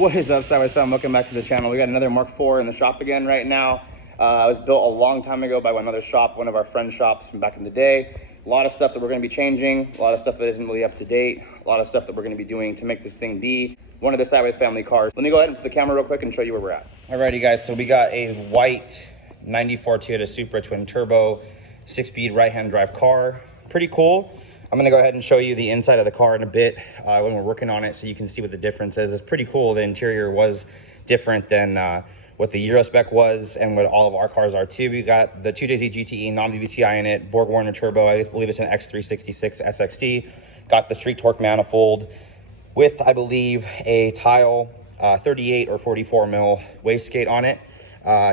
What is up, Sideways fam? Welcome back to the channel. We got another Mk4 in the shop again right now. It was built a long time ago by another shop, one of our friend shops from back in the day. A lot of stuff that we're going to be changing, a lot of stuff that isn't really up to date, a lot of stuff that we're going to be doing to make this thing be one of the Sideways family cars. Let me go ahead and flip the camera real quick and show you where we're at. Alrighty guys, so we got a white 94 Toyota Supra twin turbo, 6-speed right-hand drive car. Pretty cool. I'm gonna go ahead and show you the inside of the car in a bit when we're working on it, so you can see what the difference is. It's pretty cool. The interior was different than what the Euro spec was and what all of our cars are too. We got the 2JZ GTE non-VVTi in it, Borg Warner turbo. I believe it's an X366 SXT. Got the street torque manifold with, I believe, a tile 38 or 44 mil wastegate on it.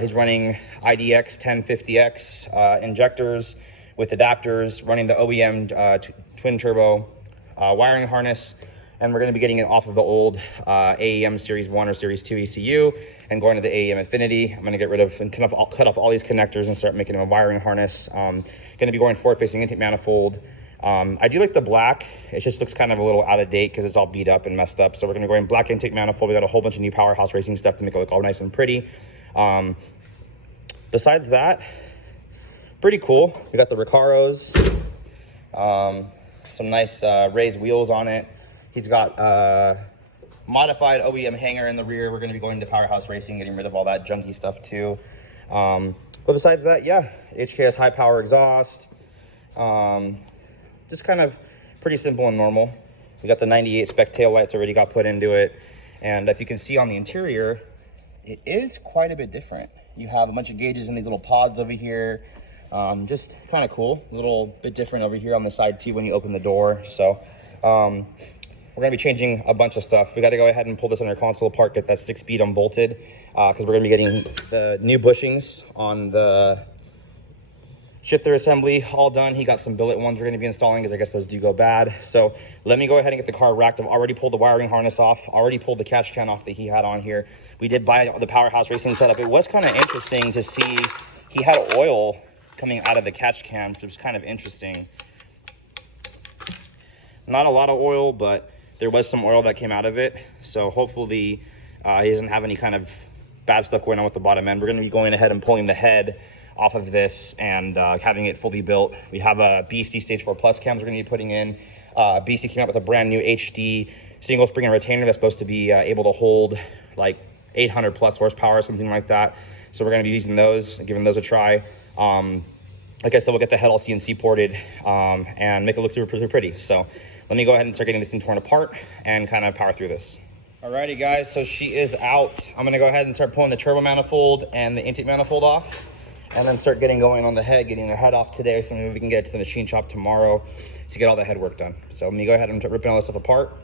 He's running IDX 1050X injectors with adapters, running the OEM twin turbo wiring harness, and we're going to be getting it off of the old AEM Series 1 or Series 2 ECU and going to the AEM Infinity. I'm going to get rid of and cut off all these connectors and start making them a wiring harness. Going to be going forward-facing intake manifold. I do like the black. It just looks kind of a little out of date because it's all beat up and messed up. So we're going to go in black intake manifold. We got a whole bunch of new Powerhouse Racing stuff to make it look all nice and pretty. Besides that, pretty cool. We got the Recaros, some nice raised wheels on it. He's got modified OEM hanger in the rear. We're going to be going to Powerhouse Racing, getting rid of all that junky stuff too. But besides that, yeah, HKS high power exhaust. Just kind of pretty simple and normal. We got the 98 spec tail lights already got put into it. And if you can see on the interior, it is quite a bit different. You have a bunch of gauges in these little pods over here. Just kind of cool. A little bit different over here on the side too when you open the door. So we're going to be changing a bunch of stuff. We got to go ahead and pull this under console apart, get that 6-speed unbolted, because we're going to be getting the new bushings on the shifter assembly all done. He got some billet ones we're going to be installing because I guess those do go bad. So let me go ahead and get the car racked. I've already pulled the wiring harness off, already pulled the catch can off that he had on here. We did buy the Powerhouse Racing setup. It was kind of interesting to see he had oil coming out of the catch can, which was kind of interesting. Not a lot of oil, but there was some oil that came out of it. So hopefully he doesn't have any kind of bad stuff going on with the bottom end. We're going to be going ahead and pulling the head off of this and having it fully built. We have a BC Stage 4 Plus cams we're going to be putting in. BC came out with a brand new HD single spring and retainer that's supposed to be able to hold like 800 plus horsepower, something like that. So we're going to be using those and giving those a try. Like I said, we'll get the head all CNC ported and make it look super pretty. So let me go ahead and start getting this thing torn apart and kind of power through this. Alrighty guys, so she is out. I'm gonna go ahead and start pulling the turbo manifold and the intake manifold off, and then start getting going on the head, getting the head off today, so maybe we can get it to the machine shop tomorrow to get all the head work done. So let me go ahead and start ripping all this stuff apart,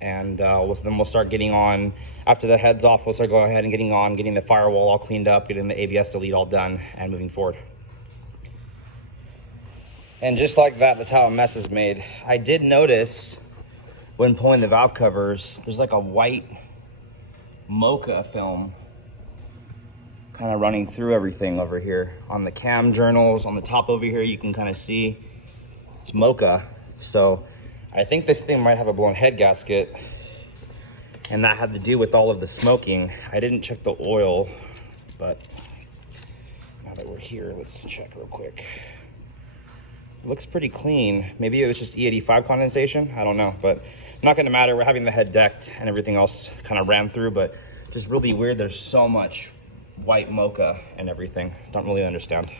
and then we'll start getting on, after the head's off, we'll start going ahead and getting the firewall all cleaned up, getting the ABS delete all done, and moving forward. And just like that, that's how a mess is made. I did notice when pulling the valve covers, there's like a white mocha film kind of running through everything over here. On the cam journals, on the top over here, you can kind of see it's mocha. So I think this thing might have a blown head gasket, and that had to do with all of the smoking. I didn't check the oil, but now that we're here, let's check real quick. It looks pretty clean. Maybe it was just E85 condensation. I don't know, but not gonna matter. We're having the head decked and everything else kind of ran through, but just really weird. There's so much white mocha and everything. Don't really understand.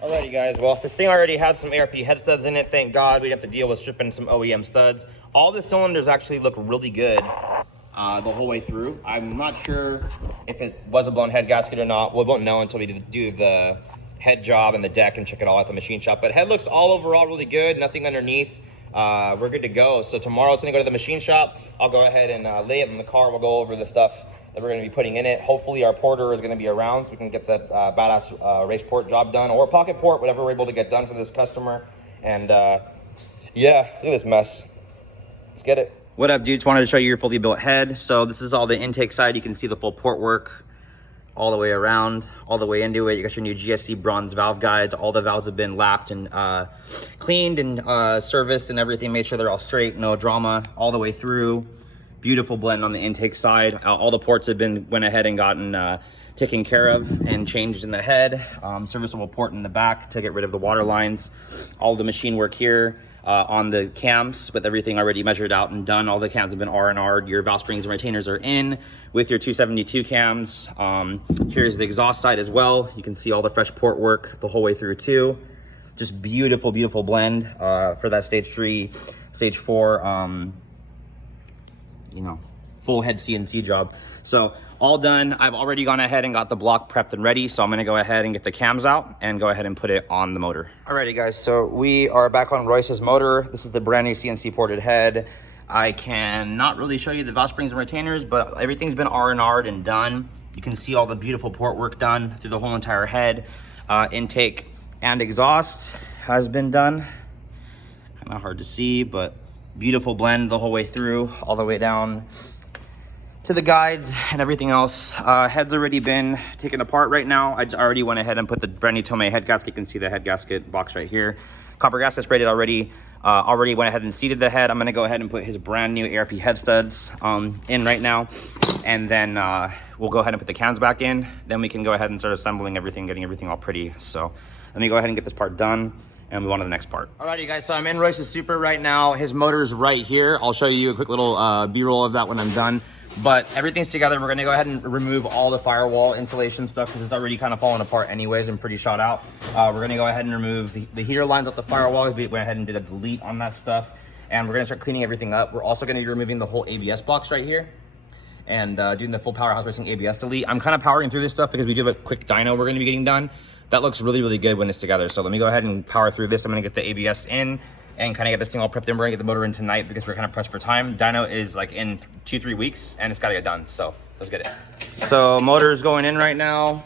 Alrighty guys, well, this thing already had some ARP head studs in it. Thank God. We'd have to deal with stripping some OEM studs. All the cylinders actually look really good the whole way through. I'm not sure if it was a blown head gasket or not. We won't know until we do the head job and the deck and check it all at the machine shop. But head looks all overall really good, nothing underneath. We're good to go. So tomorrow it's gonna go to the machine shop. I'll go ahead and lay it in the car. We'll go over the stuff that we're gonna be putting in it. Hopefully our porter is gonna be around so we can get that badass race port job done, or pocket port, whatever we're able to get done for this customer. And yeah, look at this mess. Let's get it. What up, dudes? Wanted to show you your fully built head. So this is all the intake side. You can see the full port work all the way around, all the way into it. You got your new GSC bronze valve guides. All the valves have been lapped and cleaned and serviced and everything. Made sure they're all straight, no drama all the way through. Beautiful blend on the intake side. All the ports have been went ahead and gotten taken care of and changed in the head. Serviceable port in the back to get rid of the water lines. All the machine work here on the cams with everything already measured out and done. All the cams have been R&R'd. Your valve springs and retainers are in with your 272 cams. Here's the exhaust side as well. You can see all the fresh port work the whole way through too. Just beautiful, beautiful blend for that stage 3, stage 4, you know, full head CNC job. So all done. I've already gone ahead and got the block prepped and ready. So I'm gonna go ahead and get the cams out and go ahead and put it on the motor. Alrighty guys, so we are back on Royce's motor. This is the brand new CNC ported head. I cannot really show you the valve springs and retainers, but everything's been R&R'd and done. You can see all the beautiful port work done through the whole entire head. Intake and exhaust has been done. Kind of hard to see, but beautiful blend the whole way through, all the way down to the guides and everything else. Head's already been taken apart right now. I already went ahead and put the brand new Tomei head gasket. You can see the head gasket box right here. Copper gasket braided already. Already went ahead and seated the head. I'm gonna go ahead and put his brand new ARP head studs in right now. And then we'll go ahead and put the cams back in. Then we can go ahead and start assembling everything, getting everything all pretty. So let me go ahead and get this part done and move on to the next part. Alrighty guys, so I'm in Royce's Supra right now. His motor's right here. I'll show you a quick little B-roll of that when I'm done. But everything's together. We're gonna go ahead and remove all the firewall insulation stuff because it's already kind of falling apart anyways and pretty shot out. We're gonna go ahead and remove the heater lines off the firewall. We went ahead and did a delete on that stuff. And we're gonna start cleaning everything up. We're also gonna be removing the whole ABS box right here and doing the full Powerhouse Racing ABS delete. I'm kind of powering through this stuff because we do have a quick dyno we're gonna be getting done. That looks really, really good when it's together. So let me go ahead and power through this. I'm gonna get the ABS in and kind of get this thing all prepped in. We're gonna get the motor in tonight because we're kind of pressed for time. Dyno is like in 2-3 weeks and it's gotta get done. So let's get it. So motor's going in right now.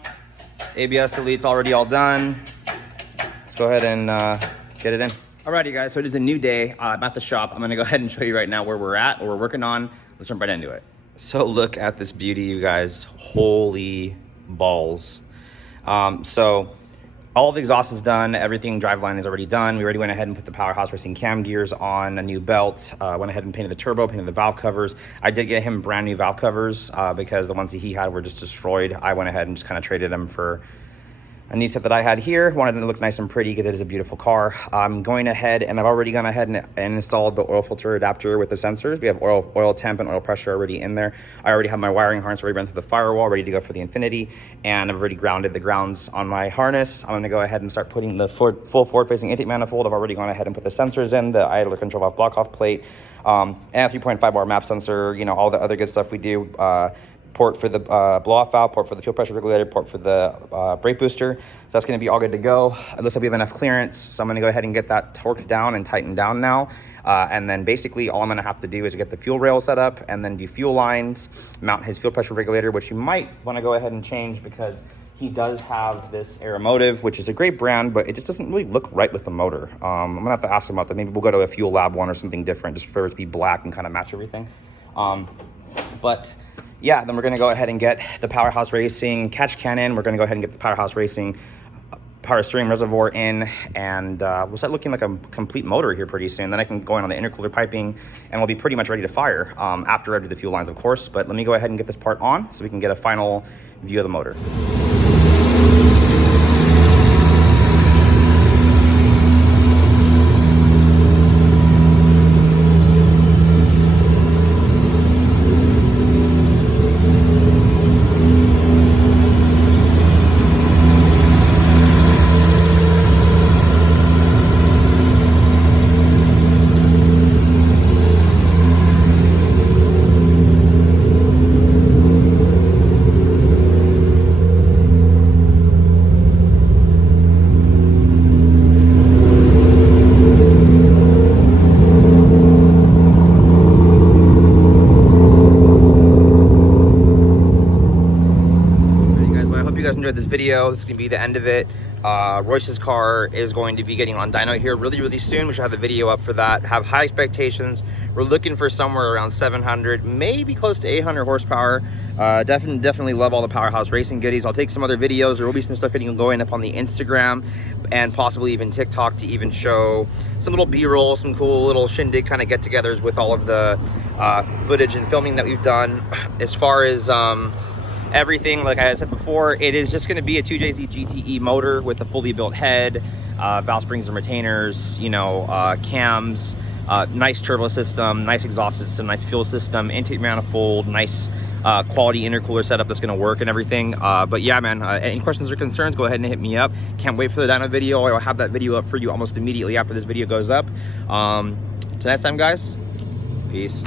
ABS delete's already all done. Let's go ahead and get it in. Alrighty guys, so it is a new day. I'm at the shop. I'm gonna go ahead and show you right now where we're at, what we're working on. Let's jump right into it. So look at this beauty, you guys. Holy balls. So all the exhaust is done, everything driveline is already done. We already went ahead and put the Powerhouse Racing cam gears on, a new belt, went ahead and painted the turbo, painted the valve covers. I did get him brand new valve covers because the ones that he had were just destroyed. I went ahead and just kind of traded them for a new set that I had here. Wanted it to look nice and pretty because it is a beautiful car. I'm going ahead and I've already gone ahead and installed the oil filter adapter with the sensors. We have oil temp and oil pressure already in there. I already have my wiring harness already run through the firewall, ready to go for the Infinity, and I've already grounded the grounds on my harness. I'm gonna go ahead and start putting the full forward-facing intake manifold. I've already gone ahead and put the sensors in, the idler control valve block-off plate, and a 3.5 bar map sensor, you know, all the other good stuff we do. Port for the blow-off valve, port for the fuel pressure regulator, port for the brake booster. So that's gonna be all good to go. It looks like we have enough clearance, so I'm gonna go ahead and get that torqued down and tightened down now. And then basically all I'm gonna have to do is get the fuel rail set up and then do fuel lines, mount his fuel pressure regulator, which you might wanna go ahead and change because he does have this Aeromotive, which is a great brand, but it just doesn't really look right with the motor. I'm gonna have to ask him about that. Maybe we'll go to a Fuel Lab one or something different just for it to be black and kind of match everything. But yeah, then we're gonna go ahead and get the Powerhouse Racing catch can in. We're gonna go ahead and get the Powerhouse Racing power steering reservoir in, and we'll start looking like a complete motor here pretty soon. Then I can go in on the intercooler piping and we'll be pretty much ready to fire after I do the fuel lines, of course. But let me go ahead and get this part on so we can get a final view of the motor. Enjoyed this video. This is gonna be the end of it. Royce's car is going to be getting on dyno here really soon. We should have the video up for that. Have high expectations. We're looking for somewhere around 700, maybe close to 800 horsepower. Definitely love all the Powerhouse Racing goodies. I'll take some other videos. There will be some stuff going up on the Instagram and possibly even TikTok to even show some little B-roll, some cool little shindig kind of get-togethers with all of the footage and filming that we've done. As far as everything, like I said before, it is just going to be a 2JZ GTE motor with a fully built head, valve springs and retainers, you know, cams, nice turbo system, nice exhaust system, nice fuel system, intake manifold, nice quality intercooler setup that's going to work and everything. But yeah, man, any questions or concerns, go ahead and hit me up. Can't wait for the dyno video. I'll have that video up for you almost immediately after this video goes up. Till next time, guys, peace.